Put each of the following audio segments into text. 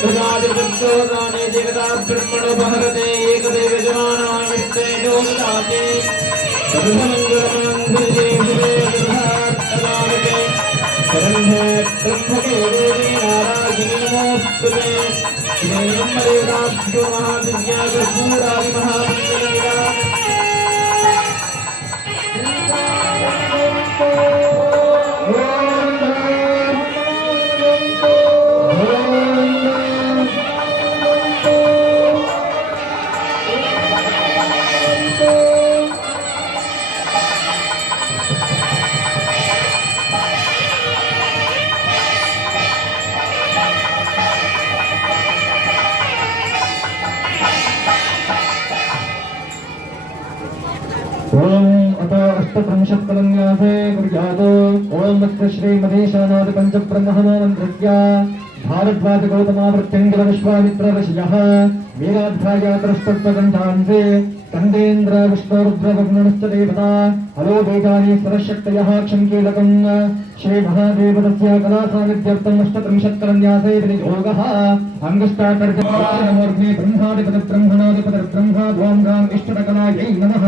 प्रजादिवृक्षोदाने जगता ब्रह्मणो बहरते एकदेव जमानामित्ते नोदाते सर्वमङ्गलमङ्गले शिवे सर्वार्थदायके शरण्ये ब्रह्मके देवी नारायणी नमोस्तुते श्रीमं देवताभ्यो महादिव्यागसूरादि महामङ्गलेया अष्टत्रिंशत्कलन्यासे कुर्यात् ओम श्रीमदेशानाद पंचब्रह्ममन्त्रस्य भारद्वाज गौतमावृत्यङ्गिल विश्वामित्र ऋषयः वीराध्यायात्रस्तत्वगन्धांसे कंदेन्द्र विष्णुरुद्रवग्नश्च देवता हलो वेदानि सरशक्तयः क्षङ्कीलकम् श्री महादेवतस्य कलासानिध्यर्थम् अष्टत्रिंशत्कलन्यासे विनियोगः अंगष्टाकर्षणमूर्ध्नि ब्रह्मादिपदब्रह्मणादिपदब्रह्मा ॐ राम इष्टकलायै नमः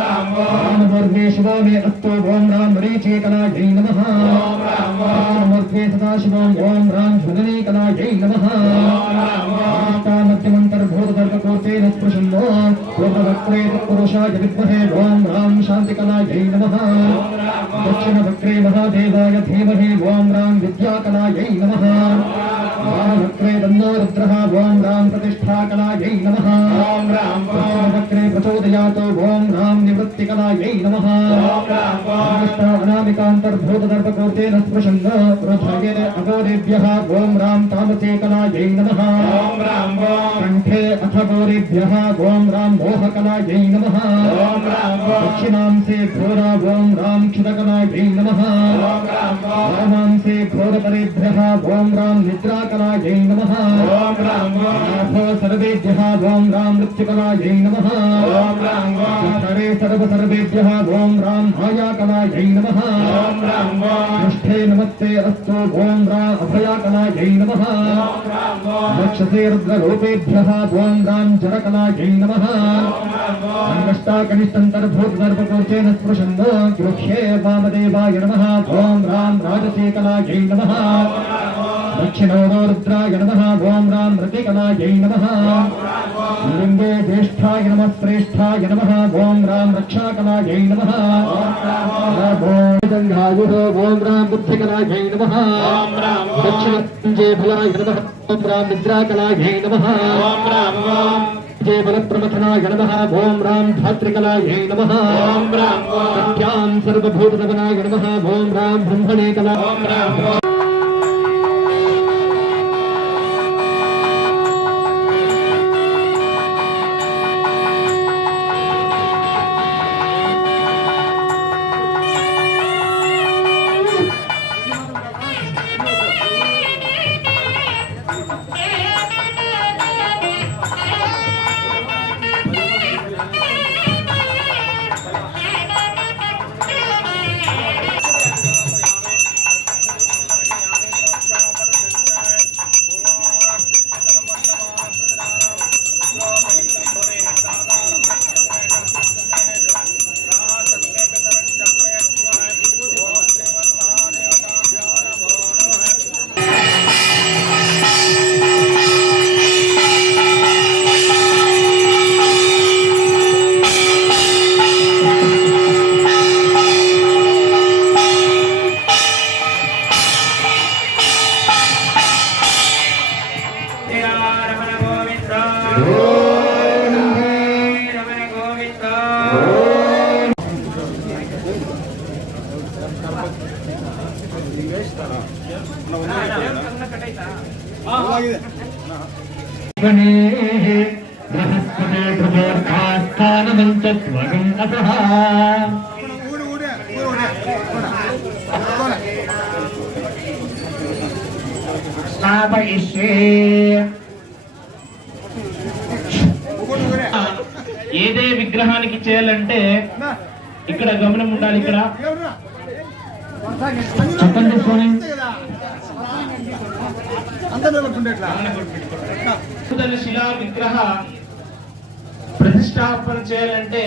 राममूर्ध्नि शिवो मे अस्तु ॐ राम मरीचिकलायै नमः राममूर्ध्नि सदाशिवम् ॐ राम ध्वनिकलायै नमः मध्यमन्तर्भूतदर्भकोर्तेन स्पृशन्नो पूर्ववक्त्रे तत्पुरुषाय विद्महे ॐ राम शान्तिकलायै नमः दक्षिणवक्त्रे महादेवाय धीमहि ॐ राम विद्याकलायै नमः वामवक्त्रे तन्नो रुद्रः ॐ राम प्रतिष्ठाकलायै नमः दक्षिणवक्त्रे प्रचोदयात् ॐ राम निवृत्तिकलायै नमः अनामिकान्तर्भूतदर्भकोर्तेन स्पृशन्नो रुद्रयेन अगोरेभ्यः ॐ राम तामसेकलायै नमः कंठे अथ गौरेभ्यः ॐ राम मोहकलायै नमः दक्षिणांसे घोरा ॐ राम क्षुदकलायै नमः वामांसे घोरतरेभ्यः ॐ राम निद्राकलायै नमः नाभो सर्वेभ्यः ॐ राम मृत्युकलायै नमः उत्तरे सर्वसर्वेभ्यः ॐ राम मायाकलायै नमः पृष्ठे नमस्ते अस्तु ॐ राम अभयाकलायै नमः वक्षसे रुद्ररूपेभ्यः ॐ राम जरकलायै नमः अङ्गष्टाकनिष्ठन्तर्भूतदर्भकोर्तेन स्पृशन्नो गृह्ये वामदेवाय नमः ॐ राम राजसेकलायै नमः दक्षिणो रुद्राय नमः ॐ राम रतिकलायै नमः लिङ्गे ज्येष्ठाय नमः श्रेष्ठाय नमः ॐ राम रक्षाकलायै नमः जङ्घायुः ॐ राम बुद्धिकलायै नमः दक्षिणजे फलाय नमः ॐ राम निद्राकलायै नमः जय बलप्रमथनाय नमः ॐ राम धात्रिकलायै नमः सत्यां सर्वभूतदवनाय नमः ॐ राम ब्रह्मणे कला ఏదే విగ్రహానికి చేయాలంటే ఇక్కడ గమనం ఉండాలి. ఇక్కడ చెప్పండి. నూతన శిలా విగ్రహ ప్రతిష్టాపన చేయాలంటే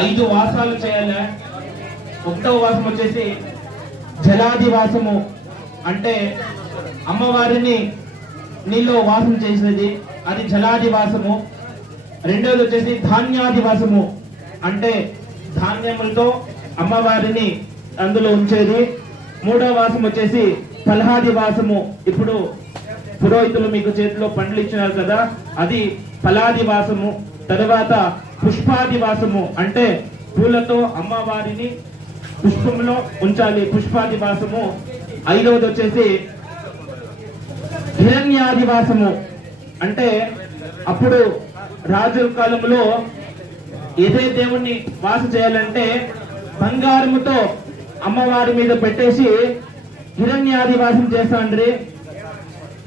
5 వాసాలు చేయాలి. 1వ వాసం వచ్చేసి జలాదివాసము, అంటే అమ్మవారిని నీళ్ళు వాసం చేసేది, అది జలాదివాసము. 2వది వచ్చేసి ధాన్యాదివాసము, అంటే ధాన్యములతో అమ్మవారిని అందులో ఉంచేది. 3వ వాసం వచ్చేసి ఫలాదివాసము. ఇప్పుడు పురోహితులు మీకు చేతిలో పండ్లు ఇచ్చినారు కదా, అది ఫలాదివాసము. తర్వాత పుష్పాదివాసము, అంటే పూలతో అమ్మవారిని పుష్పంలో ఉంచాలి, పుష్పాదివాసము. 5వది వచ్చేసి హిరణ్యాదివాసము, అంటే అప్పుడు రాజుల కాలంలో ఏదే దేవుణ్ణి వాస చేయాలంటే బంగారముతో అమ్మవారి మీద పెట్టేసి హిరణ్యాదివాసం చేస్తాండ్రి.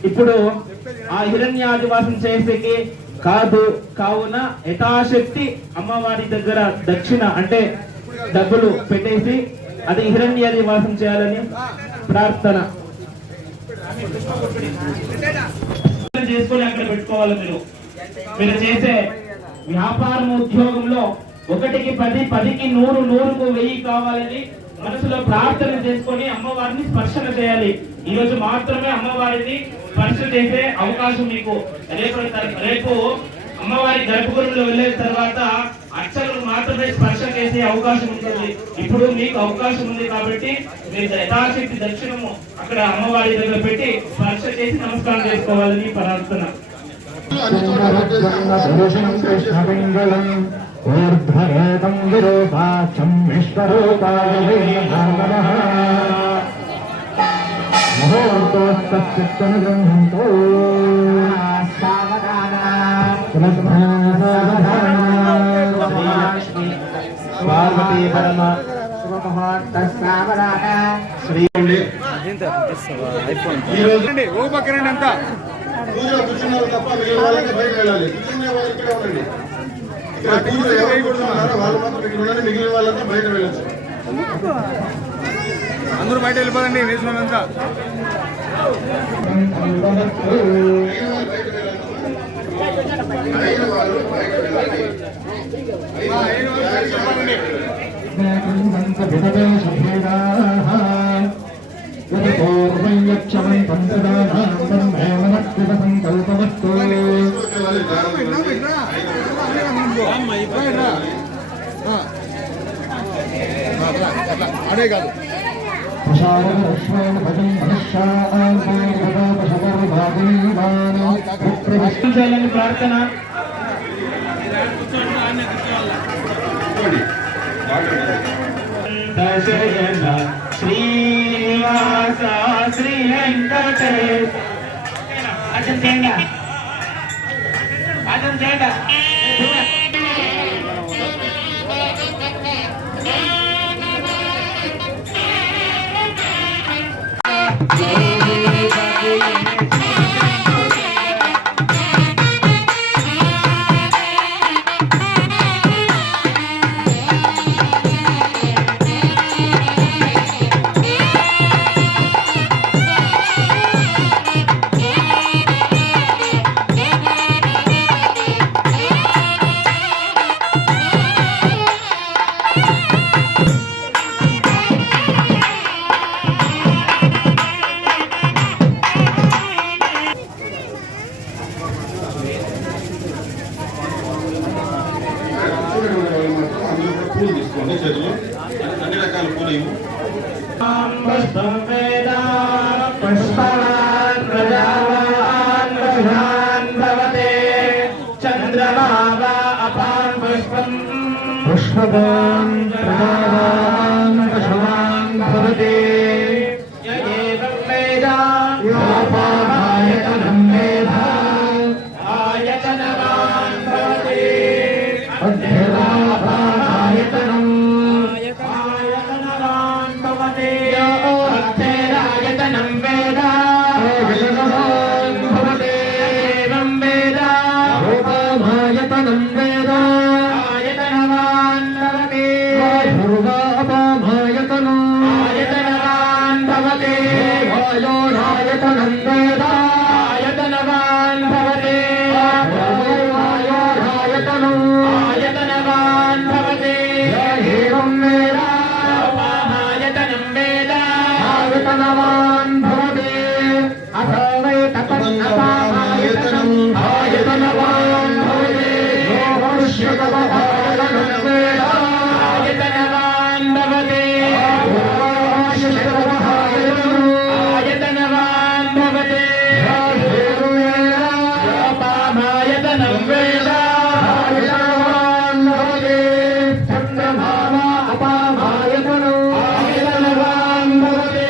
ఇప్పుడు ఆ హిరణ్యాదివాసం చేసేకి కాదు, కావున యథాశక్తి అమ్మవారి దగ్గర దక్షిణ అంటే డబ్బులు పెట్టేసి అది హిరణ్యాదివాసం చేయాలని ప్రార్థన చేసుకొని అక్కడ పెట్టుకోవాలి. మీరు చేసే వ్యాపారం ఉద్యోగంలో 1కి 10, 10కి 100, 100కు 1000 కావాలని మనసులో ప్రార్థన చేసుకొని అమ్మవారిని స్పర్శన చేయాలి. ఈ రోజు మాత్రమే అమ్మవారిని స్పర్శ చేసే అవకాశం మీకు. రేపు అమ్మవారి గర్భగుడిలో వెళ్ళిన తర్వాత అర్చకులు మాత్రమే స్పర్శ చేసే అవకాశం ఉంటుంది. ఇప్పుడు మీకు అవకాశం ఉంది కాబట్టి మీరు యథాశక్తి దక్షిణము అక్కడ అమ్మవారి దగ్గర పెట్టి స్పర్శ చేసి నమస్కారం చేసుకోవాలని ప్రార్థన. ఊర్ధ్వరేతం విరూపాక్షం విశ్వరూపాయ నమః. ముహూర్తోస్తత్సత్యనుగృహంతో పార్వతీ పరమ అంతా పూజలో కూర్చున్నారు తప్ప మిగిలిన వాళ్ళకి బయట వెళ్ళాలి. కూర్చునే వాళ్ళు ఇక్కడే ఉండండి. ఇక్కడ పూజలు ఎవరు కూర్చున్నారో వాళ్ళు మాత్రం ఇక్కడ ఉండండి, మిగిలిన వాళ్ళంతా బయట వెళ్ళచ్చు. అందరూ బయట వెళ్ళిపోదండి. వేసినంతా అదే కాదు ప్రార్థన. శ్రీనివాస శ్రీ వెంకటేశ అర్థం చేయండి, అర్థం చేయండి. పూలు తీసుకోండి చేతిలో, అన్ని రకాల పూలు ఇవ్వు. చంద్రమావా అపాన్ పుష్పం పుష్పవాన్ ప్రజావాన్ పశువాన్ భవతి ఏవం వేద యోపాయతనం వేద ఆయతనవాన్ భవతి అధ్యరాయతనం ఆయతనవాన్ భవతి అధ్యరాయతనం వేద ఆయతనవాన్ భవతి ఏవం వేద యోపాయతనం వేద ఆయతనవాన్ భవతి ధ్రువాపాయతనం ఆయతనవాన్ భవతి వాయోరాయతనం వేద ఆయతనవాన్ आयतनवान् भवते एवं वेद अपामायतनं वेद आयतनवान् भवते अथो वै तपन्नपामायतनम् आयतनवान् भवते यो वरुष्यतमभायतनं वेद आयतनवान् भवते आयतनवान् भवते अपामायतनं वेद आयतनवान् भवते चन्द्रभामा अपामायतनम् आयतनवान् भवते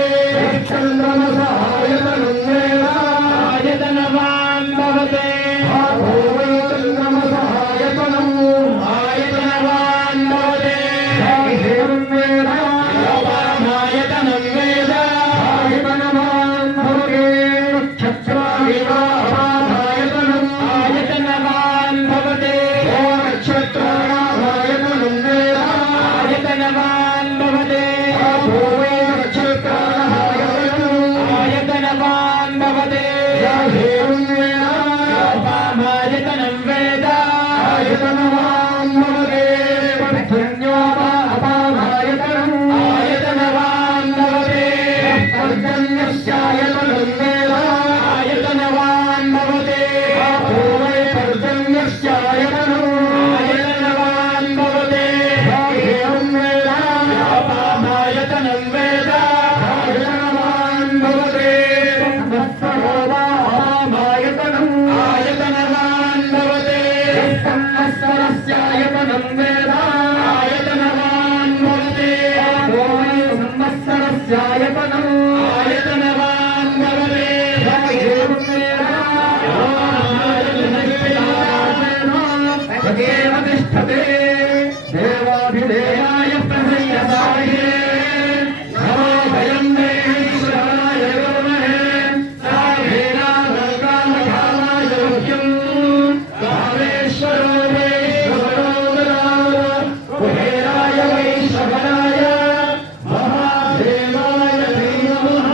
चन्द्रमसः आयतनं वेद आयतनवान् भवते आभो वै चन्द्रमसः आयतनम् आयतनवान् भवते एवं वेद अपामायतनं वेद आयतनवान् भवते नक्षत्राणि वा अपामायतनम् आयतनवान् भवते नक्षत्राणाम् आयतनं वेद आयतनवान् भवते आभो वै नक्षत्राणः आयतनम् आयतनवान् भवते एवं वेद अपामायतनं वेद आयतनवान् भवते पर्जन्यो वा अपामायतनम् आयतनवान् भवते पर्जन्यस्यायतनं वेद आयतनवान् भवते आभो वै पर्जन्यस्यायतनम् आयतनवान् भवते एवं वेद अपामायतनं वेद आयतनवान् भवते संवत्सरो वा अपामायतनम् आयतनवान् भवते संवत्सरस्यायतनं वेद आयतनवान् भवते आभो वै संवत्सरस्यायतनम् आयतनवान् भवते एवं वेद तदेव तिष्ठते देवाधिदेवाय प्रसय्यसाय नमो भयं देवीश्वराय विद्महे साधेनागङ्गामघामाय मुख्यम् कामेश्वरो वैश्वरो कुबेराय वैश्वराय महादेवाय नमः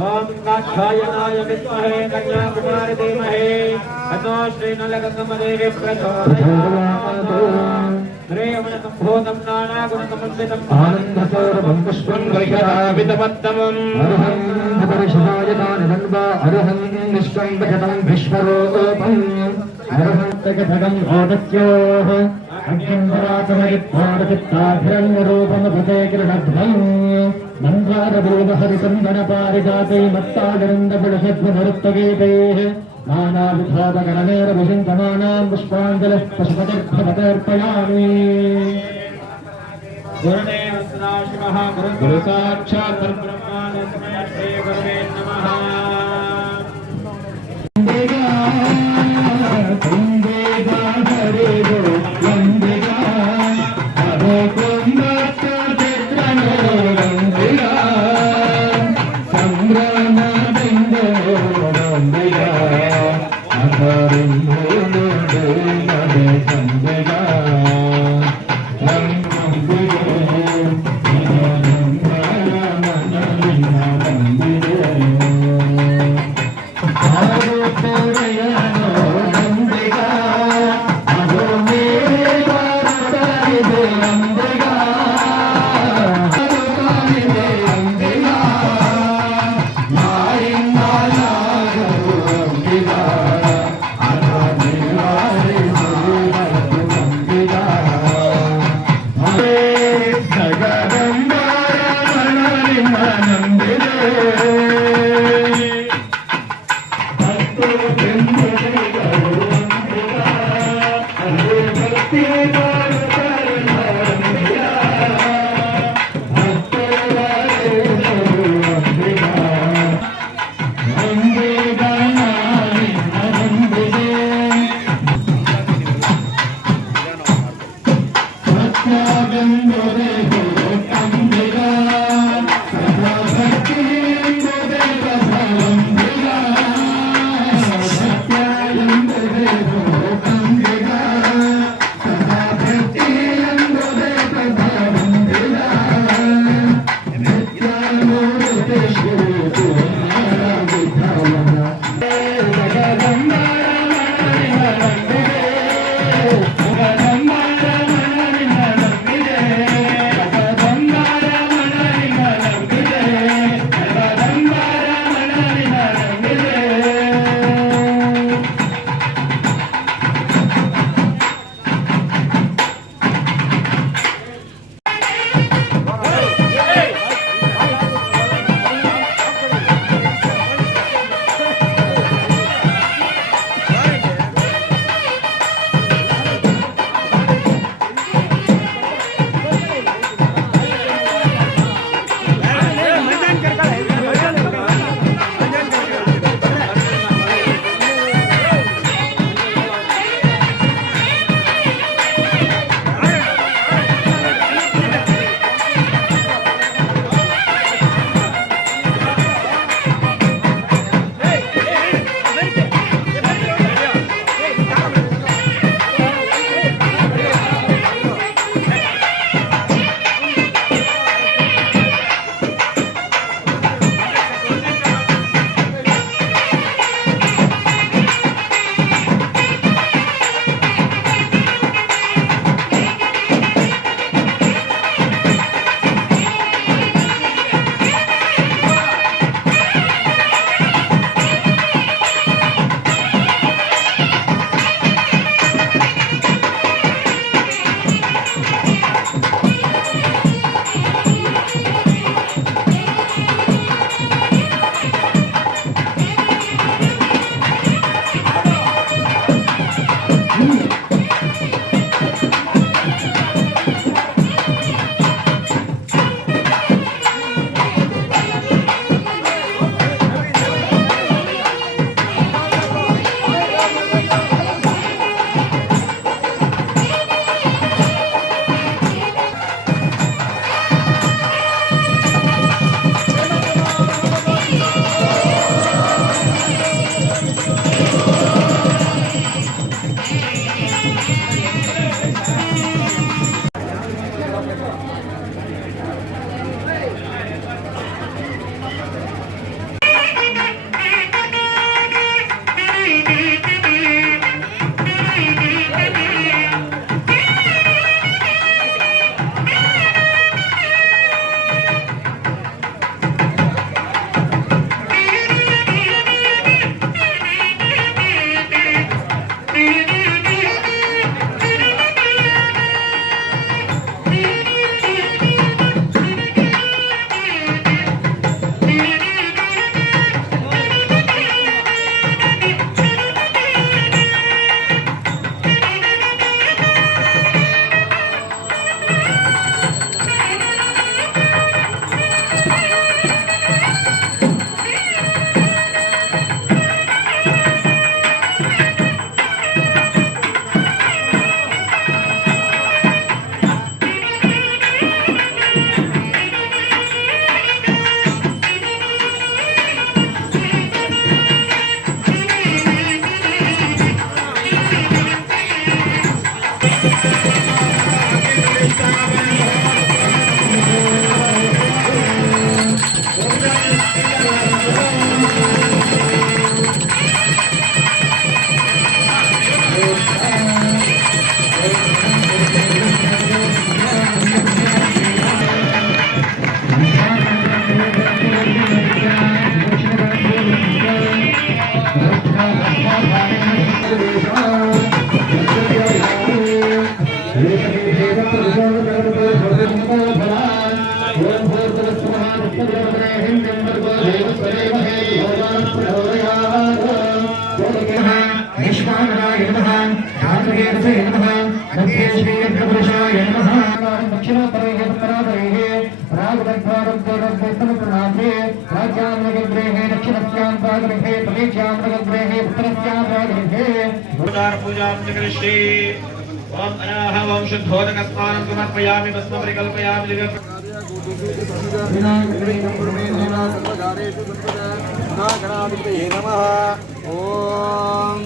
ओम काक्षायनाय विद्महे कन्याकुमारी धीमहि तन्नो श्रीनलगंगमदेवी प्रचोदयात् श्रीयमनसम्भूतं नानागुणसमन्वितम् आनन्दसौरभं पुष्पं गृह्यतावितमत्तमम् अर्हं परिषदायतानिदन्वा अर्हं निष्कं भजतं विश्वरूपम् अर्हं तगभगं ओदस्योः अग्निन्दरातमयित्वारचित्ताभिरण्यरूपमपते कृणध्वम् मन्दारभूमहरिचन्दनपारिजाते मत्तागरन्दपुलषद्मरुत्तगीतैः नानाविधापगणनेरभिषिन्तमानां पुष्पाञ्जलिः पशुपतिर्भवतर्पयामि गुरुदेव सदाशिवः गुरु साक्षात् परब्रह्मानस्मै श्री गुरवे नमः Thank you. भागवद्भारद्वारद्वैतमप्रणाथे राज्यामृगद्रेः दक्षिणस्यां भागवते प्रदेशां मृगद्रेः उत्तरस्यां भागवते पूजां जगरिष्ये ओम अनाह ओम शुद्धोदकस्नानं समर्पयामि भस्मं परिकल्पयामि गणाधिपतये नमः। ओम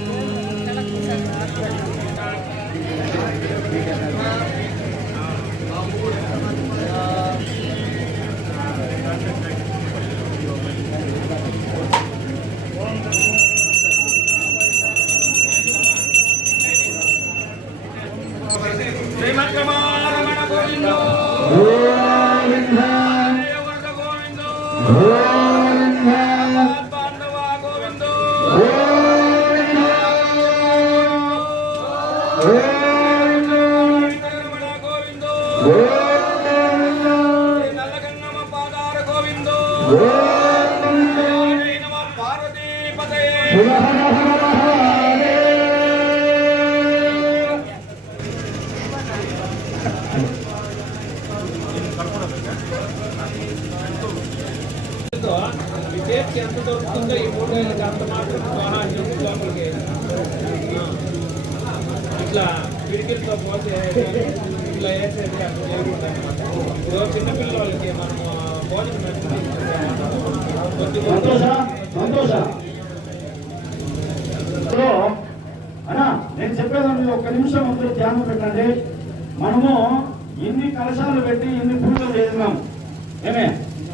श्रीमद्रमण गोविंदो पांडवा गोविंदो गोविंदो नलगन्नम पादार गोविंदो नमः पार्वती पतये విదేశీ ఎంత దొరుకుతుందో ఈ 3000 అంత మాత్రం ఆహారం లోపలికి ఇట్లా పిడికిలతో పోతే ఇట్లా వేసేది అట్లా లేకుండా అనమాట. ఇప్పుడు చిన్నపిల్లలకి మనం భోజనం అన్నా నేను చెప్పేదాన్ని ఒక్క నిమిషం అందరూ ధ్యానం పెట్టండి. మనము ఇన్ని కలశాలు పెట్టి ఇన్ని పూజలు చేసినాం ఏమే,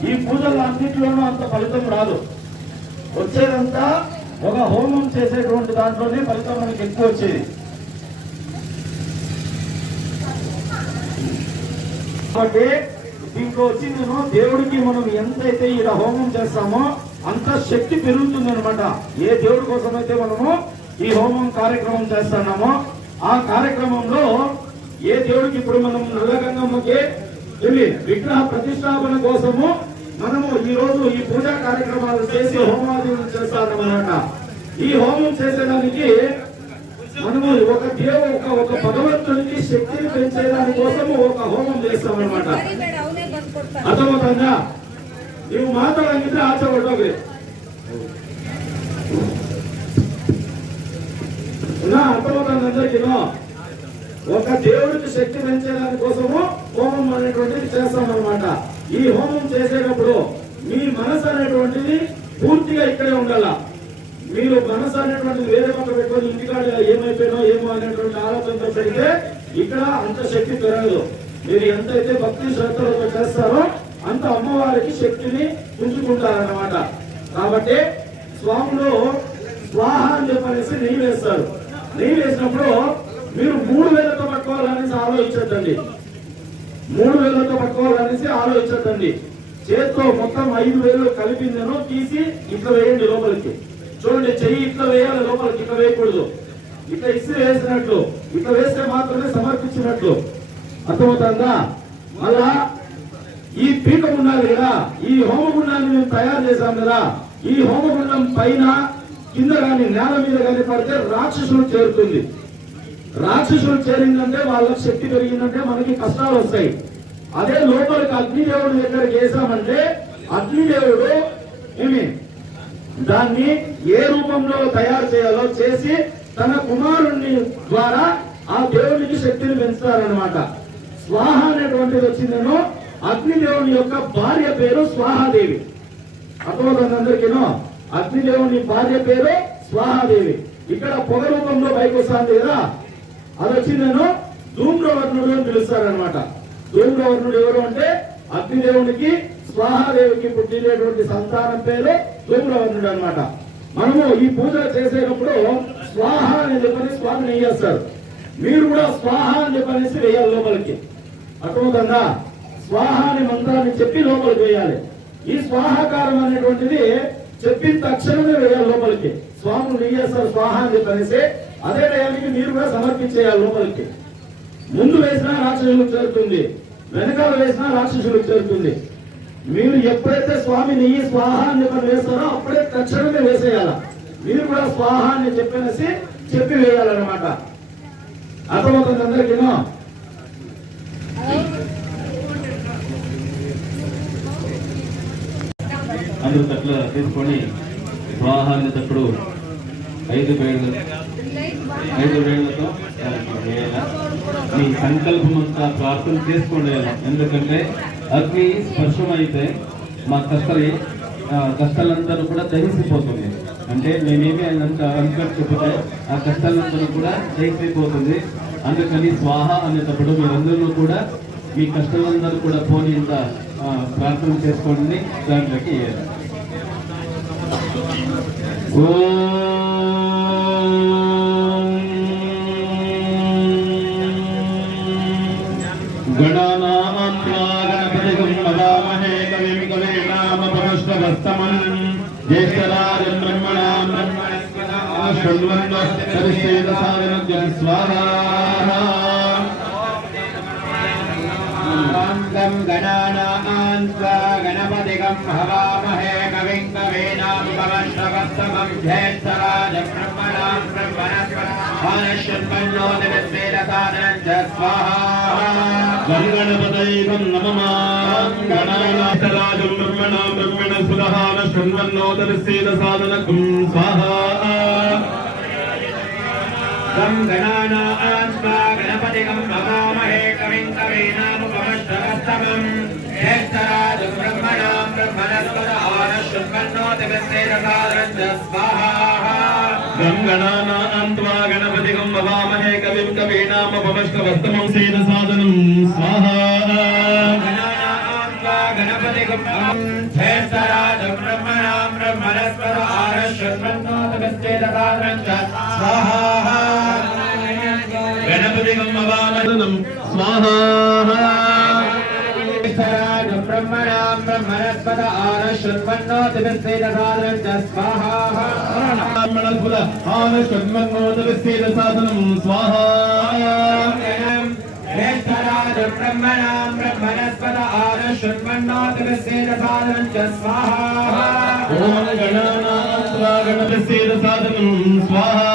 ఈ పూజలు అన్నింటిలోనూ అంత ఫలితం రాదు. వచ్చేదంతా ఒక హోమం చేసేటువంటి దాంట్లోనే ఫలితం మనకి ఎక్కువ వచ్చేది. కాబట్టి దీంట్లో వచ్చింది దేవుడికి మనం ఎంతైతే ఇలా హోమం చేస్తామో అంత శక్తి పెరుగుతుంది అనమాట. ఏ దేవుడి కోసం అయితే మనము ఈ హోమం కార్యక్రమం చేస్తున్నామో ఆ కార్యక్రమంలో ఏ దేవుడికి ఇప్పుడు మనం నల్లగంగమ్మకి వెళ్ళి విగ్రహ ప్రతిష్టాపన కోసము మనము ఈ రోజు ఈ పూజా కార్యక్రమాలు చేసి హోమాలు చేస్తారన్నమాట. ఈ హోమం చేసేదానికి మనము ఒక భగవంతునికి శక్తిని పెంచేదాని కోసము ఒక హోమం చేస్తామన్నమాట. అర్థమవుతుందా? నీవు మాట్లాడంటే ఆశపడ్డావు అర్థమవుతుంది అందరికీ. ఒక దేవుడికి శక్తి పెంచేదాని కోసము హోమం అనేటువంటిది చేస్తామన్నమాట. ఈ హోమం చేసేటప్పుడు మీ మనసు అనేటువంటిది పూర్తిగా ఇక్కడే ఉండాల. మీరు మనసు అనేటువంటిది వేరే పక్క పెట్టుకొని ఇంటికాడ ఏమైపోయినో ఏమో అనేటువంటి ఆలోచనతో పెడితే ఇక్కడ అంత శక్తి పెరగదు. మీరు ఎంతైతే భక్తి శ్రద్ధలతో చేస్తారో అంత అమ్మవారికి శక్తిని పుంజుకుంటారన్నమాట. కాబట్టి స్వాములు స్వాహ అని చెప్పనేసి నెయ్యి వేస్తారు. నెయ్యి వేసినప్పుడు మీరు 3 వేలతో పట్టుకోవాలనేసి ఆలోచించద్దండి. 3 వేలతో పట్టుకోవాలనేసి ఆలోచించద్దండి. చేత్తో మొత్తం 5 వేలు కలిపిందను తీసి ఇట్లా వేయండి లోపలికి. చూడండి, చెయ్యి ఇట్లా వేయాలి లోపలికి, ఇట్లా వేయకూడదు. ఇట్లా ఇస్త్రీ వేసినట్లు, ఇట్లా వేస్తే మాత్రమే సమర్పించినట్లు. అర్థమవుతుందా? మళ్ళా ఈ పీఠం ఉన్నది కదా, ఈ హోమగుండాన్ని మేము తయారు చేశాం కదా, ఈ హోమగుండం పైన కింద గాని నేల మీద గాని పడితే రాక్షసులు చేరుతుంది. రాక్షసులు చేరిందంటే వాళ్ళకి శక్తి పెరిగిందంటే మనకి కష్టాలు వస్తాయి. అదే లోపలికి అగ్నిదేవుడి దగ్గరికి వేసామంటే అగ్నిదేవుడు దాన్ని ఏ రూపంలో తయారు చేయాలో చేసి తన కుమారుణ్ణి ద్వారా ఆ దేవునికి శక్తిని పెంచుతారనమాట. స్వాహ అనేటువంటిది వచ్చిందేనో అగ్నిదేవుని యొక్క భార్య పేరు స్వాహాదేవి. అర్థమవుతుంది అందరికీనో? అగ్నిదేవుని భార్య పేరు స్వాహాదేవి. ఇక్కడ పొగ రూపంలో పైకి వస్తుంది కదా, అది వచ్చిందేనో ధూమ్రవర్ణుడు అని పిలుస్తారనమాట. ధూమ్రవర్ణుడు ఎవరు అంటే అగ్నిదేవునికి స్వాహాదేవికి పుట్టినటువంటి సంతానం పేరు ధూమ్రవర్ణుడు అనమాట. మనము ఈ పూజలు చేసేటప్పుడు స్వాహ అని చెప్పని స్వామిని వేస్తారు. మీరు కూడా స్వాహ అని చెప్పనేసి వేయాలి లోపలికి. అర్థమవుతుందా? స్వాహ అని మంత్రాన్ని చెప్పి లోపలికి వేయాలి. ఈ స్వాహాకారం అనేటువంటిది చెప్పిన తక్షణమే వేయాలి లోపలికి. స్వాములు వేయేస్తారు స్వాహ అని చెప్పనేసి. అదే టయానికి మీరు కూడా సమర్పించేయాలి లోపలికి. ముందు వేసినా రాక్షసులకు చేరుతుంది, వెనకాల వేసినా రాక్షసులకు చేరుతుంది. మీరు ఎప్పుడైతే స్వామి నెయ్యి స్వాహ అని చెప్పని వేస్తారో అప్పుడే తక్షణమే వేసేయాల. మీరు కూడా స్వాహ అని చెప్పనేసి చెప్పి వేయాలన్నమాట. అర్థమవుతుంది అందరికీనో? అందరూ తట్ల తీసుకొని స్వాహాన్ని తప్పుడు 5 వేళ్లతో మీ సంకల్పం అంతా ప్రార్థన చేసుకోండి. ఎందుకంటే అగ్ని స్పర్శం అయితే మా కష్టాలందరూ కూడా దహిసిపోతుంది. అంటే మేమేమి అనుకుంటే ఆ కష్టాలందరూ కూడా దహిసిపోతుంది. అందుకని స్వాహ అనేటప్పుడు మీరందరూ కూడా మీ కష్టాలందరూ కూడా పోనీ ఇంత ప్రార్థన చేసుకోండి. దాంట్లోకి గణానాం గణపతిగం నమామహే కవిం కవీనాముపమశ్రవస్తమం జ్యేష్ఠరాజం బ్రహ్మణాం బ్రహ్మణస్పత ఆశృణ్వన్నోతిభిశ్చేదసాదనం స్వాహా. గణానాం గణపతిగం హవామహే కవిం కవీనాముపమశ్రవస్తమం జ్యేష్ఠరాజం బ్రహ్మణాం బ్రహ్మణస్పత ఆశృణ్వన్నోతిభిశ్చేదసాదనం స్వాహా. గణపతైవం నమః గణానాథరాజం బ్రహ్మణాం బ్రహ్మణస్పత ఆశృణ్వన్నోతిభిశ్చేదసాదనం స్వాహా. గణానాం గణపతిగం హవామహే కవిం కవీనాముపమశ్రవస్తమం జ్యేష్ఠరాజం బ్రహ్మణాం బ్రహ్మణస్పత ఆశృణ్వన్నోతిభిశ్చేదసాదనం స్వాహా. గణానాం గణపతిగం నమామహే కవిం కవీనాముపమశ్రవస్తమం సేదసాదనం స్వాహా. గణపతిగం జ్యేష్ఠరాజం బ్రహ్మణాం బ్రహ్మణస్పత ఆశృణ్వన్నోతిభిశ్చేదసాదనం స్వాహా. గణపతిగం నమామహం స్వాహా. జ్యేష్ఠరాజం బ్రహ్మణాం బ్రహ్మణస్పత ఆశృణ్వన్నోతిభిశ్చేదసాదనం స్వాహా. బ్రహ్మణస్పత ఆశృణ్వన్నోతిభిశ్చేదసాదనం స్వాహా. జ్యేష్ఠరాజం బ్రహ్మణాం బ్రహ్మణస్పత ఆశృణ్వన్నోతిభిశ్చేదసాదనం స్వాహా. ఓం గణానాం గణపతిసేదసాదనం స్వాహా.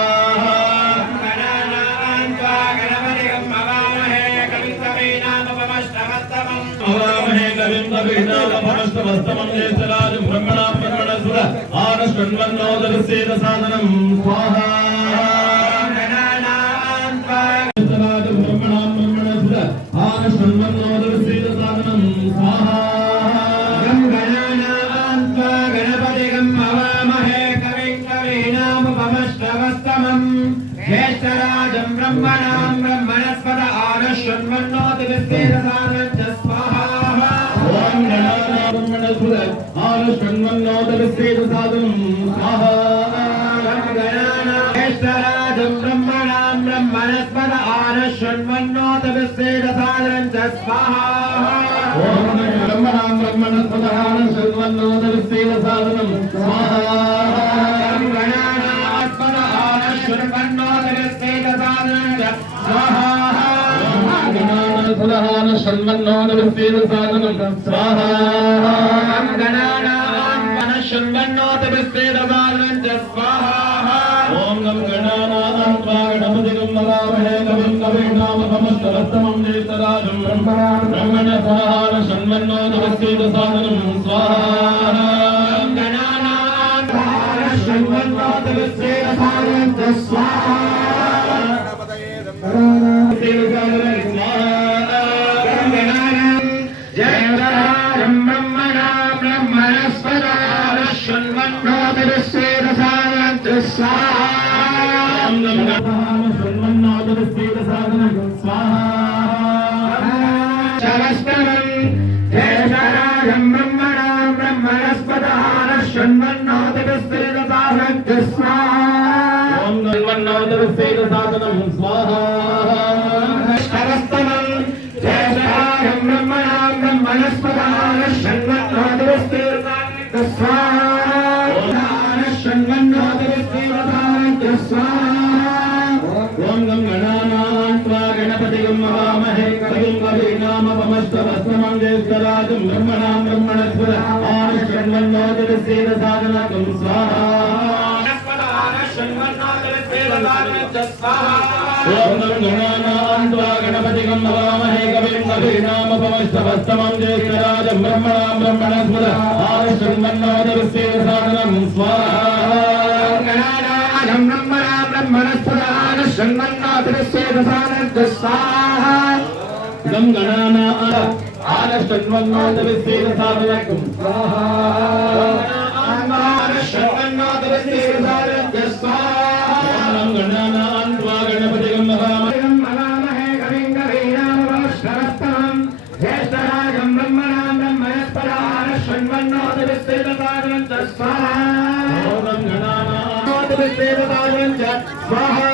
హవామహే కవిం కవీనాముపమశ్రవస్తమం జ్యేష్ఠరాజం బ్రహ్మణాం బ్రహ్మణస్పత ఆశృణ్వన్నోతిభిశ్చేదసాదనం స్వాహా. జ్యేష్ఠరాజం బ్రహ్మణాం బ్రహ్మణస్పత ఆశృణ్వన్నోతిభిశ్చేదసాదనం స్వాహా. గణపతిగం హవామహే కవిం కవీనాముపమశ్రవస్తమం జ్యేష్ఠరాజం బ్రహ్మణాం బ్రహ్మణస్పత ఆశృణ్వన్నోతిభిశ్చేదసాదనం స్వాహా. ఓం గణానాం బ్రహ్మణస్పత ఆశృణ్వన్నోతిభిశ్చేదసాదనం స్వాహా. జ్యేష్ఠరాజం బ్రహ్మణాం బ్రహ్మణస్పత ఆశృణ్వన్నోతిభిశ్చేదసాదనం స్వాహా. ఓం బ్రహ్మణాం బ్రహ్మణస్పత ఆశృణ్వన్నోతిభిశ్చేదసాదనం స్వాహా. గణానాస్పద ఆశృణ్వన్నోతిభిశ్చేదసాదనం స్వాహా. ఆశృణ్వన్నోతిభిశ్చేదసాదనం స్వాహా. గణానాస్పన్నోతిభిశ్చేదసాదనం స్వాహా. ఓం గణానాం గణపతిగం నమామహే కవిం కవీనాముపమశ్రవస్తమం జ్యేష్ఠరాజం బ్రహ్మణాం బ్రహ్మణస్పత ఆశృణ్వన్నోతిభిశ్చేదసాదనం స్వాహా. గణానాస్పన్నోతిభిశ్చేదసాదనం స్వాహా. జ్యేష్ఠరాజం బ్రహ్మణాం బ్రహ్మణస్పత ఆశృణ్వన్నోతిభిశ్చేదసాదనం స్వాహా. ఆశృణ్వన్నోతిభిశ్చేదసాదనం స్వాహా. శవస్తమం జ్యేష్ఠరాజం బ్రహ్మణాం బ్రహ్మణస్పత ఆశృణ్వన్నోతిభిశ్చేదసాదనం స్వాహా. ఓం గణపతిసేదసాదనం స్వాహా. శవస్తమం జ్యేష్ఠరాజం బ్రహ్మణాం బ్రహ్మణస్పత ఆశృణ్వన్నోతిభిశ్చేదసాదనం స్వాహా. ఆశృణ్వన్నోతిభిశ్చేదసాదనం స్వాహా. ఓం గణానాం గణపతిగం నమామహే కవిం కవీనాముపమశ్రవస్తమం జ్యేష్ఠరాజం బ్రహ్మణాం బ్రహ్మణస్పత ఆశృణ్వన్నోతిభిశ్చేదసాదనం స్వాహా. ఓం గణానాం గణపతిగం నమామహే కవిం కవీనాముపమశ్రవస్తమం జ్యేష్ఠరాజం బ్రహ్మణాం బ్రహ్మణస్పత शृण्वन्नोदविश्वेदसादनं स्वाहा गणानां ब्रह्मणस्पदान शृण्वन्नोदविश्वेदसादनं स्वाहा इदं गणाना शृण्वन्नोदविश्वेदसादनं स्वाहा शृण्वन्नोदविश्वेदसादनं स्वाहा गणाना त्वा गणपतिं महामहे हवामहे कविं कवीनामवश्रवस्तमं ज्येष्ठराजं ब्रह्मणां ब्रह्मणस्पदान शृण्वन्नोदविश्वेदसादनं स्वाहा ओम गणाना स्वाहा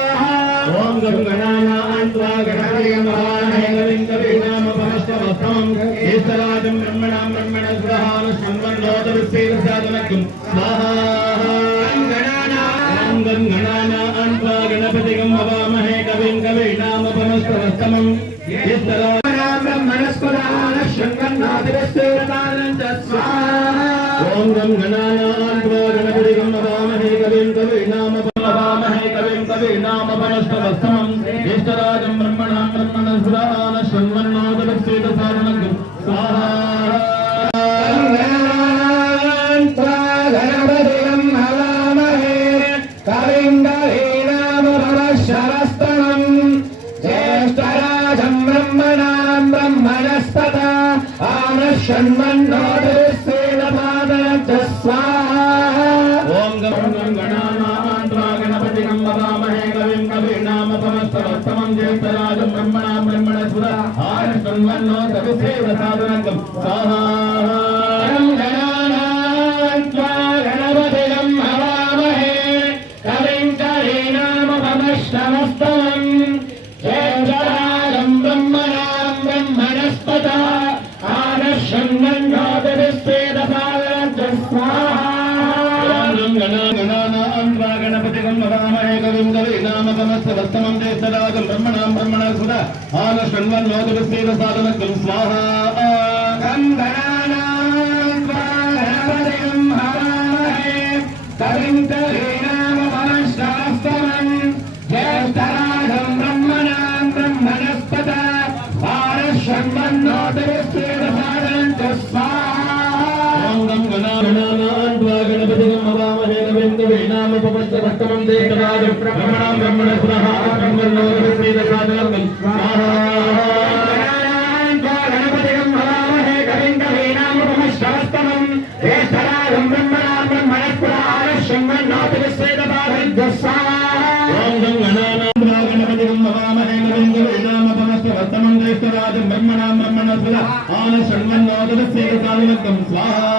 ओम गं गणाना त्वा गणपतिं महामहे कविं कवीनामवश्रवस्तमं ज्येष्ठराजं ब्रह्मणां ब्रह्मणस्पदान शृण्वन्नोदविश्वेदसादनं स्वाहा गं गणाना त्वा गणपतिं हवामहे कविं कवीनामवश्रवस्तमं ज्येष्ठराजं ब्रह्मणस्पदान शृण्वन्नोदविश्वेदसादनं स्वाहा ओम गं गणाना त्वा गणपतिं हवामहे कविं कवीनामवश्रवस्तमं ज्येष्ठराजं ब्रह्मणां ब्रह्मणस्पदान शृण्वन्नोदविश्वेदसादनं स्वाहा गणपतिं हवामहे कविं कवीनामवश्रवस्तमं ज्येष्ठराजं ब्रह्मणां ब्रह्मणस्पदान शृण्वन्नोदविश्वेदसादनं स्वाहा ओम गं गणाना त्वा गणपतिं हवामहे कविं कवीनामवश्रवस्तमं ज्येष्ठराजं ब्रह्मणां ब्रह्मणस्पदान शृण्वन्नोदविश्वेदसादनं स्वाहा गणपतिं हवामहे कविं कवीनामवश्रवस्तमं ज्येष्ठराजं ब्रह्मणां ब्रह्मणस्पदान शृण्वन्नोदविश्वेदसादनं स्वाहा गणाना त्वा गणपतिं हवामहे कविं कवीनामवश्रवस्तमं ज्येष्ठराजं ब्रह्मणां ब्रह्मणस्पदान शृण्वन्नोदविश्वेदसादनं स्वाहा कविं कवीनामवश्रवस्तमं ज्येष्ठराजं ब्रह्मणां ब्रह्मणस्पदान शृण्वन्नोदविश्वेदसादनं स्वाहा ओम गं गणाना त्वा गणपतिं हवामहे कविं कवीनामवश्रवस्तमं ज्येष्ठराजं ब्रह्मणां ब्रह्मणस्पदान शृण्वन्नोदविश्वेदसादनं स्वाहा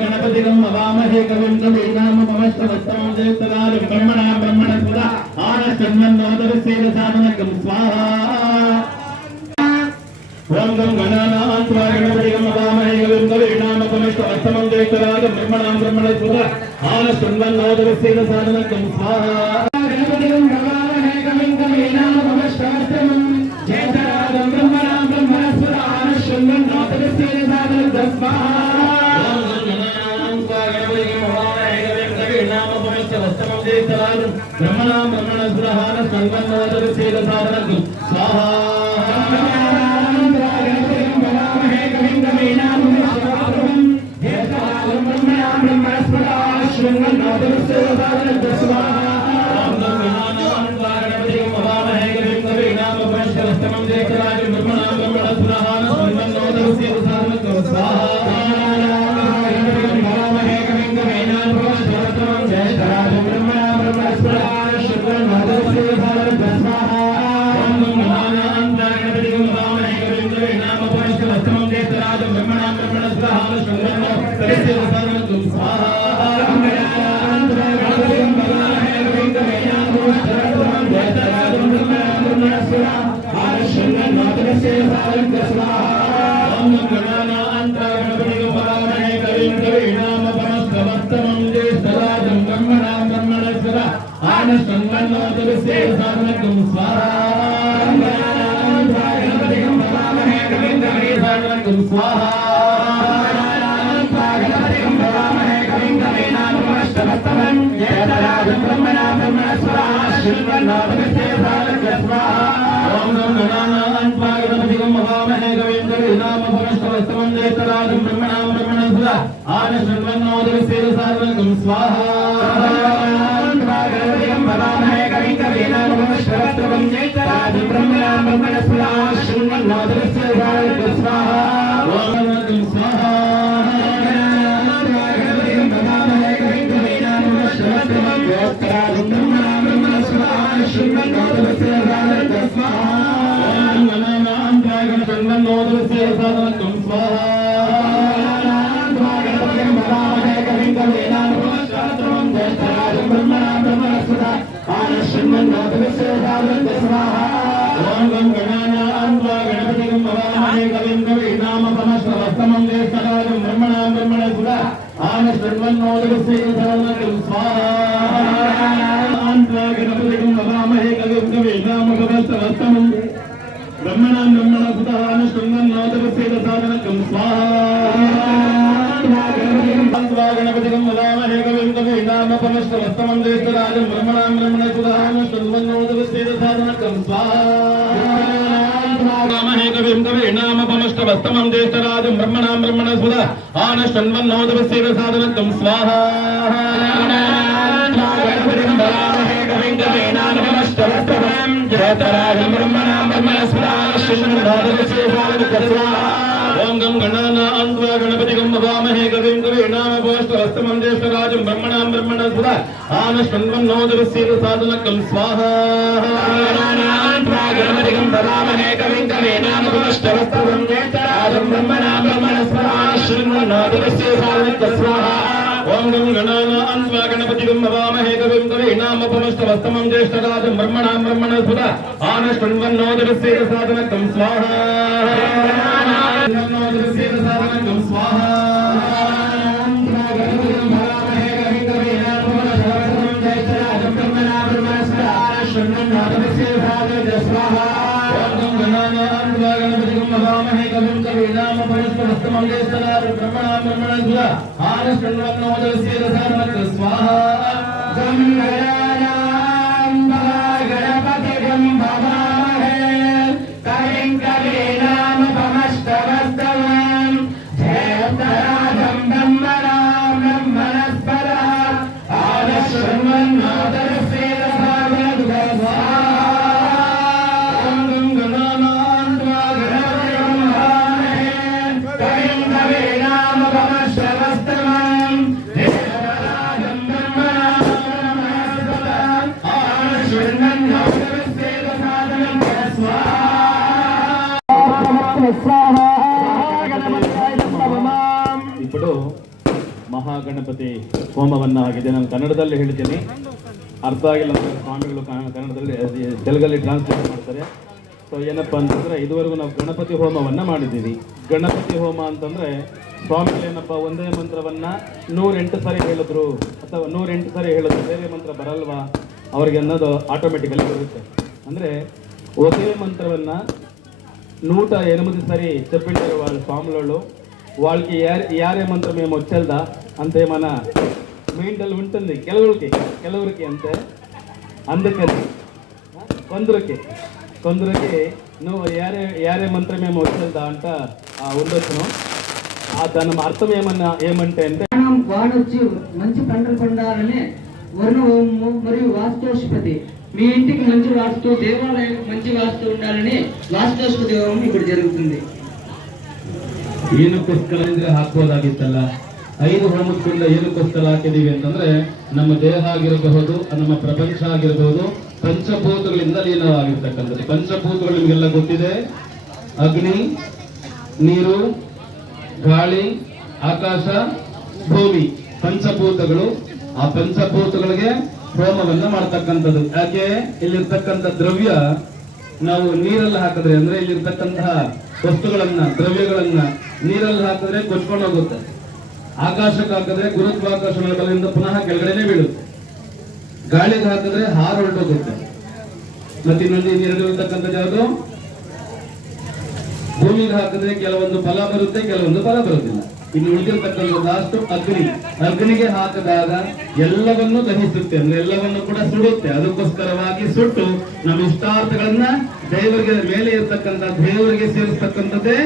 गणपतिं हवामहे कविं कवीनामवश्रवस्तमं ज्येष्ठराजं ब्रह्मणां ब्रह्मणस्पदान शृण्वन्नोदविश्वेदसादनं स्वाहा ओम गं गणाना त्वा गणपतिं हवामहे कविं कवीनामवश्रवस्तमं ज्येष्ठराजं ब्रह्मणां ब्रह्मणस्पदान शृण्वन्नोदविश्वेदसादनं स्वाहा गणपतिं हवामहे कविं कवीनामवश्रवस्तमं ज्येष्ठराजं ब्रह्मणां ब्रह्मणस्पदान शृण्वन्नोदविश्वेदसादनं स्वाहा ओम गं गणाना त्वा गणपतिं हवामहे कविं कवीनामवश्रवस्तमं ज्येष्ठराजं ब्रह्मणां ब्रह्मणस्पदान शृण्वन्नोदविश्वेदसादनं स्वाहा ओम गं गणाना त्वा गणपतिं हवामहे कविं कवीनामवश्रवस्तमं ज्येष्ठराजं ब्रह्मणां ब्रह्मणस्पदान शृण्वन्नोदविश्वेदसादनं स्वाहा गणपतिं हवामहे कविं कवीनामवश्रवस्तमं ज्येष्ठराजं ब्रह्मणां ब्रह्मणस्पदान शृण्वन्नोदविश्वेदसादनं स्वाहा ब्रह्मणां ब्रह्मणस्पदान शृण्वन्नोदविश्वेदसादनं स्वाहा गणपतिं हवामहे कविं कवीनामवश्रवस्तमं ज्येष्ठराजं ब्रह्मणां ब्रह्मणस्पदान शृण्वन्नोदविश्वेदसादनं स्वाहा ब्रह्मणां ब्रह्मणस्पदान शृण्वन्नोदविश्वेदसादनं स्वाहा स्वाहा ओम नमो नारायणाय गणपतिगं महामहे कविं कवीनामपमस्तवस्तमं जयतराजं ब्रह्मणां ब्रह्मणस्पदा आनशृण्वन्नोदविसेदसादनकं स्वाहा गणपतिगं महामहे कविं कवीनामपमस्तवस्तमं जयतराजं ब्रह्मणां ब्रह्मणस्पदा आनशृण्वन्नोदविसेदसादनकं स्वाहा ओम नमो स्वाहा गणपतिगं महामहे कविं कवीनामपमस्तवस्तमं जयतराजं ब्रह्मणां ब्रह्मणस्पदा आनशृण्वन्नोदविसेदसादनकं स्वाहा ब्रह्मणां ब्रह्मणस्पदान शृण्वन्नोदविसेदसादनकं स्वाहा गणपतिगं वदामहे कविं कवीनामपमस्तवस्तमं ज्येष्ठराजं ब्रह्मणां ब्रह्मणस्पदान शृण्वन्नोदविसेदसादनकं स्वाहा वदामहे कविं कवीनामपमस्तवस्तमं ज्येष्ठराजं ब्रह्मणां ब्रह्मणस्पदान शृण्वन्नोदविसेदसादनकं स्वाहा गणपतिगं वदामहे कविं कवीनामपमस्तवस्तमं जयतराजं ब्रह्मणां ब्रह्मणस्पदा शृण्वन्नोदविसेदसादनकं स्वाहा ओम गं गणानान्त्वा गणपतिगं वदामहे कविं कवीनामपमस्तवस्तमं ज्येष्ठराजं ब्रह्मणां ब्रह्मणस्पदा आनशृण्वन्नोदविसेदसादनकं स्वाहा गणानान्त्वा गणपतिगं वदामहे कविं कवीनामपमस्तवस्तमं ज्येष्ठराजं ब्रह्मणां ब्रह्मणस्पदा शृण्वन्नोदविसेदसादनकं स्वाहा ओम गं गणानान्त्वा गणपतिगं वदामहे कविं कवीनामपमस्तवस्तमं ज्येष्ठराजं ब्रह्मणां ब्रह्मणस्पदा आनशृण्वन्नोदविसेदसादनकं स्वाहा शृण्वन्नोदविसेदसादनकं स्वाहा गणपतिगं वदामहे कविं कवीनामपमस्तवस्तमं ज्येष्ठराजं ब्रह्मणां ब्रह्मणस्पदा आनशृण्वन्नोदविसेदसादनकं स्वाहा गणपतिगं वदामहे कविं कवीनामपमस्तवस्तमं ज्येष्ठराजं ब्रह्मणां ब्रह्मणस्पदा आनशृण्वन्नोदविसेदसादनकं स्वाहा ఇప్పుడు ಮಹಾಗಣಪತಿ ಹೋಮವನ್ನ ಆಗಿದೆ. ನಾನು ಕನ್ನಡದಲ್ಲಿ ಹೇಳ್ತೀನಿ, ಅರ್ಥ ಆಗಿಲ್ಲ ಅಂದ್ರೆ ಸ್ವಾಮಿಗಳು ಕನ್ನಡದಲ್ಲಿ ತೆಲುಗಲ್ಲಿ ಟ್ರಾನ್ಸ್ಲೇಟ್ ಮಾಡ್ತಾರೆ. ಸೊ ಏನಪ್ಪ ಅಂತಂದ್ರೆ, ಇದುವರೆಗೂ ನಾವು ಗಣಪತಿ ಹೋಮವನ್ನ ಮಾಡಿದ್ದೀವಿ. ಗಣಪತಿ ಹೋಮ ಅಂತಂದ್ರೆ ಸ್ವಾಮಿಗಳು ಏನಪ್ಪ, ಒಂದೇ ಮಂತ್ರವನ್ನ 108 ಸಾರಿ ಹೇಳಿದ್ರು ಅಥವಾ 108 ಸಾರಿ ಹೇಳಿದ್ರು, ಬೇರೆ ಮಂತ್ರ ಬರಲ್ವಾ ಅವ್ರಿಗೆ ಅನ್ನೋದು ಆಟೋಮೆಟಿಕಲಿ ಬರುತ್ತೆ. ಅಂದ್ರೆ ఒకే మంత్రవನ್ನ 108 సారి చెప్పింటారు వాళ్ళ స్వాములు. వాళ్ళకి యారే మంత్రం ఏమో వచ్చేదా అంతేమన్నా మైండల్ ఉంటుంది ಕೆಲವరికి అంతే. అందుకని కొందరికి నువ్వు యారే మంత్రం ఏమో వచ్చేదా అంట ఉండొచ్చును. దాని అర్థం ఏమంటే అంటే, వాడొచ్చి మంచి పంటలు పండాలని వర్ణ హోమము మరియు వాస్తోష్పతి, మీ ఇంటికి మంచి వాస్తు, దేవాలయానికి మంచి వాస్తు ఉండాలని ವಾಸ್ತೋಷ್ಪತಿ ಹೋಮ ఇప్పుడు ಜరుగుతుంది. ಏನಕ್ಕೋಸ್ಕರ ಅಂದ್ರೆ ಹಾಕ್ಬೋದಾಗಿತ್ತಲ್ಲ, 5 ಹೋಮಕ್ಕಿಂತ ಏನಕ್ಕೋಸ್ಕರ ಹಾಕಿದೀವಿ ಅಂತಂದ್ರೆ, ನಮ್ಮ ದೇಹ ಆಗಿರಬಹುದು, ನಮ್ಮ ಪ್ರಪಂಚ ಆಗಿರಬಹುದು, ಪಂಚಭೂತಗಳಿಂದ ಲೀನವಾಗಿರ್ತಕ್ಕಂಥದ್ದು. ಪಂಚಭೂತಗಳು ನಿಮಗೆಲ್ಲ ಗೊತ್ತಿದೆ, ಅಗ್ನಿ, ನೀರು, ಗಾಳಿ, ಆಕಾಶ, ಭೂಮಿ, ಪಂಚಭೂತಗಳು. ಆ ಪಂಚಭೂತಗಳಿಗೆ ಹೋಮವನ್ನ ಮಾಡ್ತಕ್ಕಂಥದ್ದು. ಯಾಕೆ, ಇಲ್ಲಿರ್ತಕ್ಕಂಥ ದ್ರವ್ಯ ನಾವು ನೀರಲ್ಲಿ ಹಾಕಿದ್ರೆ, ಅಂದ್ರೆ ಇಲ್ಲಿರ್ತಕ್ಕಂತಹ ವಸ್ತುಗಳನ್ನ, ದ್ರವ್ಯಗಳನ್ನ ನೀರಲ್ಲಿ ಹಾಕಿದ್ರೆ ಕೊಚ್ಕೊಂಡು ಹೋಗುತ್ತೆ. ಆಕಾಶಕ್ಕೆ ಹಾಕಿದ್ರೆ ಗುರುತ್ವಾಕರ್ಷಣ ಬಲದಿಂದ ಪುನಃ ಕೆಳಗಡೆನೆ ಬೀಳುತ್ತೆ. ಗಾಳಿಗೆ ಹಾಕಿದ್ರೆ ಹಾರ ಹೊರಟೋಗುತ್ತೆ. ಮತ್ತೆ ಇನ್ನೊಂದು ಇರತಕ್ಕಂಥದ್ದು ಯಾವುದು, ಭೂಮಿಗೆ ಹಾಕಿದ್ರೆ ಕೆಲವೊಂದು ಫಲ ಬರುತ್ತೆ, ಕೆಲವೊಂದು ಫಲ ಬರುತ್ತಿಲ್ಲ. ಇನ್ನು ಉಳಿದಿರ್ತಕ್ಕಂಥ ಲಾಸ್ಟ್ ಅಗ್ನಿಗೆ ಹಾಕಿದಾಗ ಎಲ್ಲವನ್ನೂ ದಹಿಸುತ್ತೆ, ಅಂದ್ರೆ ಎಲ್ಲವನ್ನು ಕೂಡ ಸುಡುತ್ತೆ. ಅದಕ್ಕೋಸ್ಕರವಾಗಿ ಸುಟ್ಟು ನಮ್ಮ ಇಷ್ಟಾರ್ಥಗಳನ್ನ ದೇವರಿಗೆ ಮೇಲೆ ಇರ್ತಕ್ಕಂಥ ದೇವರಿಗೆ ಸೇರಿಸ್ತಕ್ಕಂಥದ್ದೇ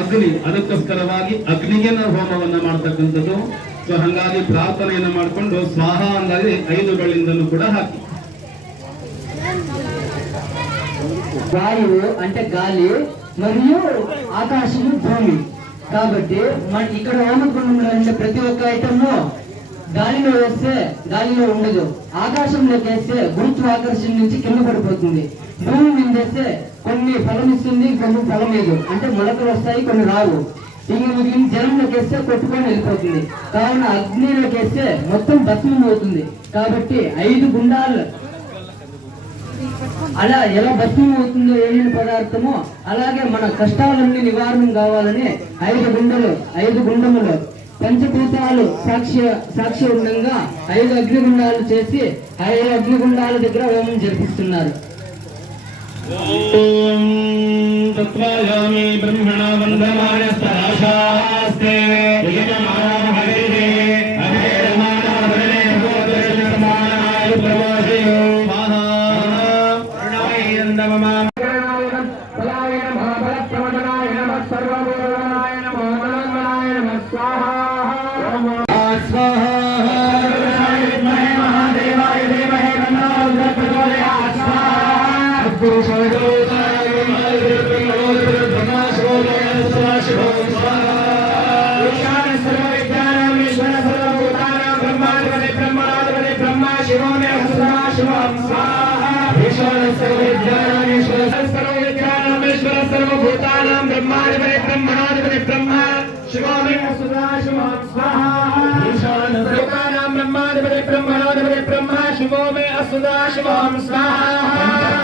ಅಗ್ನಿ. ಅದಕ್ಕೋಸ್ಕರವಾಗಿ ಅಗ್ನಿಗೆ ನಾವು ಹೋಮವನ್ನ ಮಾಡ್ತಕ್ಕಂಥದ್ದು. ಸೊ ಹಂಗಾಗಿ ಪ್ರಾರ್ಥನೆಯನ್ನ ಮಾಡಿಕೊಂಡು ಸ್ವಾಹ ಅಂದಾಗಿ 5 ಬೆಳ್ಳಿಂದನೂ ಕೂಡ ಹಾಕಿ. వాయువు అంటే గాలి మరియు ఆకాశము భూమి. కాబట్టి ఇక్కడ హోమకుండంలో ఉండే ప్రతి ఒక్క ఐటమ్ గాలిలో వేస్తే గాలిలో ఉండదు, ఆకాశంలోకి వేస్తే గురుత్వాకర్షణ నుంచి కింద పడిపోతుంది. భూమి మీద వేస్తే కొన్ని ఫలం ఇస్తుంది, కొన్ని ఫలం లేదు, అంటే మొలకలు వస్తాయి, కొన్ని రావు. ఇంక మిగిలిన జలంలోకి వేస్తే కొట్టుకొని వెళ్ళిపోతుంది. కావున అగ్నిలోకి వేస్తే మొత్తం భస్మం అవుతుంది. కాబట్టి 5 గుండాలు అలా ఎలా భస్మం అవుతుందో ఏలిన పదార్థమో అలాగే మన కష్టాలన్నీ నివారణ కావాలని 5 గుండములు పంచభూతాలు సాక్షి ఉండగా 5 అగ్నిగుండాలు చేసి 5 అగ్నిగుండాల దగ్గర హోమం జరిపిస్తున్నారు. ఓం తత్వాయామి బ్రహ్మణ వందమాన సహస్రే యజమాన హరిహే అభేరమాన భరణే భూతేన సమానాయ ప్రవాసయో మహా ప్రణాయందమమా బలాయ నమః బలప్రమదనాయ నమః సర్వభూతాయ నమః బలమనాయ నమః స్వాహా మహాదేవాయ దేవహే గణాధ ప్రచోదయాత్ స్వాహా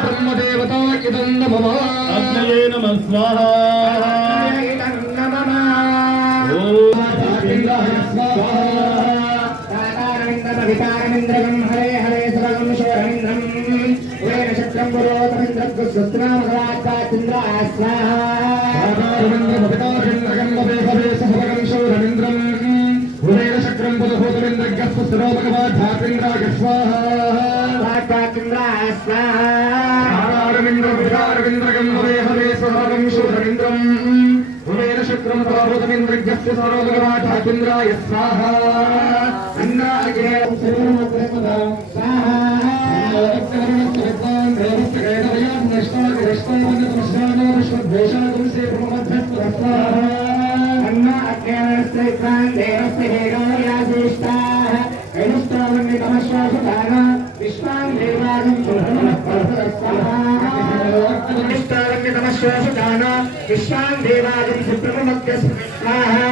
బ్రహ్మదేవతా ఇదం నమః అగ్నయే నమః స్వాహా వితారమింద్రం హరే హరే సర్వం శోరమింద్రం వేద చక్రం పురోతమింద్రస్వస్త్రామగరాత్తాచంద్ర స్వాహారమింద్రం ఉదయ చక్రం పురోతమింద్రస్వస్త్రోభగవాధాత్రింద్రాయ స్వాహారమింద్రగం హరే హరే సర్వం శోరమింద్రం ఉదయ చక్రం పురోతమింద్రస్య సర్వభగవాధాత్రింద్రాయ స్వాహా విశ్వాం దేవాదం సుబ్రహ్మణ్య స్వాహా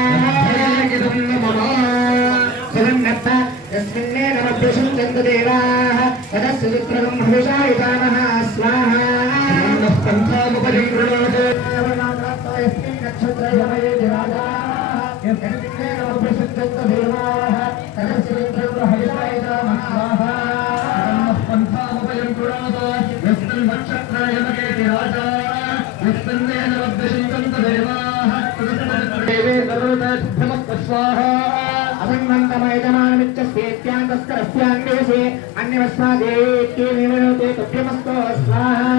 यस्मिन्ने नमभ्यशं चन्द्रदेवाः तदस्य चित्रगं हविषायुतानः स्वाहा पन्थामुपरिं कृणोतु यस्मिन् नक्षत्रयमये राजाः यस्मिन्ने नमभ्यशं चन्द्रदेवाः तदस्य चित्रगं हविषायुतानः स्वाहा पन्थामुपरिं कृणोतु यस्मिन् नक्षत्रयमये राजाः यस्मिन्ने नमभ्यशं चन्द्रदेवाः देवे सर्वदा स्वाहा अभङ्गन्तमयजमानमित्यस्तेत्यान्तस्करस्यान्वेषे अन्यवस्मादेत्ये निवृते तुभ्यमस्तो स्वाहा